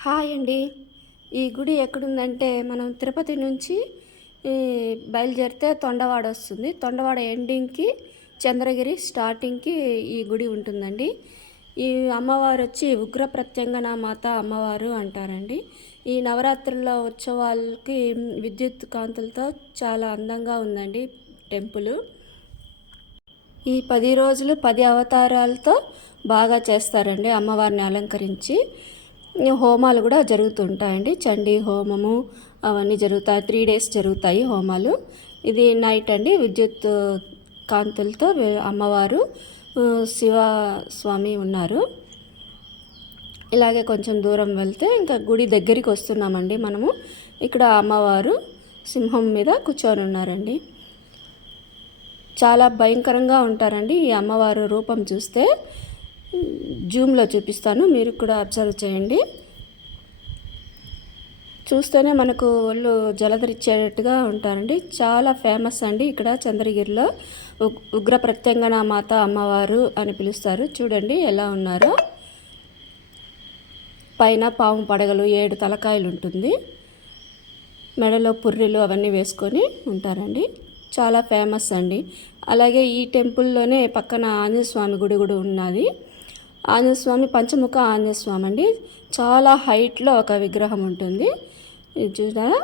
Hi అండి. ఈ గుడి ఎక్కడుందంటే మనం తిరుపతి నుంచి బయలుదేరితే తొండవాడ వస్తుంది. తొండవాడ ఎండింగ్కి చంద్రగిరి స్టార్టింగ్కి ఈ గుడి ఉంటుందండి. ఈ అమ్మవారు వచ్చి ఉగ్ర ప్రత్యంగన మాత అమ్మవారు అంటారండి. ఈ నవరాత్రుల ఉత్సవాలకి విద్యుత్ కాంతులతో చాలా అందంగా ఉందండి టెంపుల్. ఈ పది రోజులు పది అవతారాలతో బాగా చేస్తారండి అమ్మవారిని అలంకరించి. హోమాలు కూడా జరుగుతుంటాయండి. చండీ హోమము అవన్నీ జరుగుతాయి. త్రీ డేస్ జరుగుతాయి హోమాలు. ఇది నైట్ అండి. విద్యుత్ కాంతులతో అమ్మవారు శివ స్వామి ఉన్నారు. ఇలాగే కొంచెం దూరం వెళ్తే ఇంకా గుడి దగ్గరికి వస్తున్నామండి మనము. ఇక్కడ అమ్మవారు సింహం మీద కూర్చొని ఉన్నారండి. చాలా భయంకరంగా ఉంటారండి ఈ అమ్మవారు రూపం చూస్తే. జూమ్లో చూపిస్తాను. మీరు కూడా అబ్జర్వ్ చేయండి. చూస్తేనే మనకు ఒళ్ళు జలధరిచ్చేటట్టుగా ఉంటారండి. చాలా ఫేమస్ అండి ఇక్కడ చంద్రగిరిలో. ఉగ్ర ప్రత్యంగన మాత అమ్మవారు అని పిలుస్తారు. చూడండి ఎలా ఉన్నారో. పైన పాము పడగలు ఏడు తలకాయలు ఉంటుంది. మెడలో పుర్రెలు అవన్నీ వేసుకొని ఉంటారండి. చాలా ఫేమస్ అండి. అలాగే ఈ టెంపుల్లోనే పక్కన ఆంజనేయ స్వామి గుడి కూడా ఉన్నది. ఆంజనేయస్వామి పంచముఖ ఆంజనేయస్వామి అండి. చాలా హైట్లో ఒక విగ్రహం ఉంటుంది. ఇది చూసారా?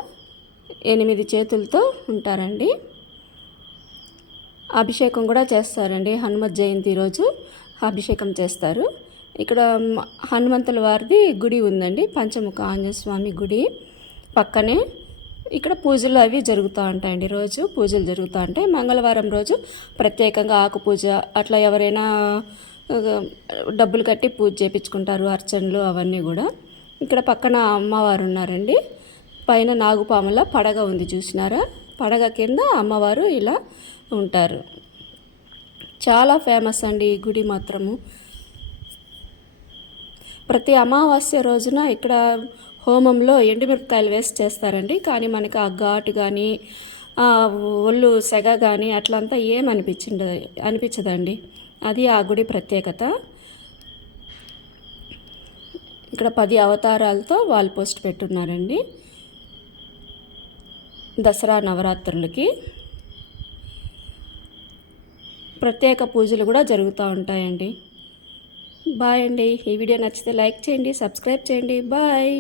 ఎనిమిది చేతులతో ఉంటారండి. అభిషేకం కూడా చేస్తారండి. హనుమత్ జయంతి రోజు అభిషేకం చేస్తారు. ఇక్కడ హనుమంతుల వారిది గుడి ఉందండి. పంచముఖ ఆంజనేయస్వామి గుడి పక్కనే. ఇక్కడ పూజలు అవి జరుగుతూ ఉంటాయండి. రోజు పూజలు జరుగుతూ ఉంటాయి. మంగళవారం రోజు ప్రత్యేకంగా ఆకు పూజ అట్లా ఎవరైనా డబ్బులు కట్టి పూజ చేయించుకుంటారు అర్చనలు అవన్నీ కూడా. ఇక్కడ పక్కన అమ్మవారు ఉన్నారండి. పైన నాగుపాముల పడగ ఉంది చూసినారా? పడగ కింద అమ్మవారు ఇలా ఉంటారు. చాలా ఫేమస్ అండి ఈ గుడి మాత్రము. ప్రతి అమావాస్య రోజున ఇక్కడ హోమంలో ఎండుమిరపకాయలు వేసి చేస్తారండి. కానీ మనకి ఆ ఘాటు కానీ ఒళ్ళు సెగ కానీ అట్లంతా ఏమనిపించిండ అనిపించదండి. అది ఆ గుడి ప్రత్యేకత. ఇక్కడ పది అవతారాలతో వాల్ పోస్ట్ పెట్టున్నారండి. దసరా నవరాత్రులకి. ప్రత్యేక పూజలు కూడా జరుగుతూ ఉంటాయండి. బాయ్ అండి. ఈ వీడియో నచ్చితే లైక్ చేయండి సబ్స్క్రైబ్ చేయండి. బాయ్.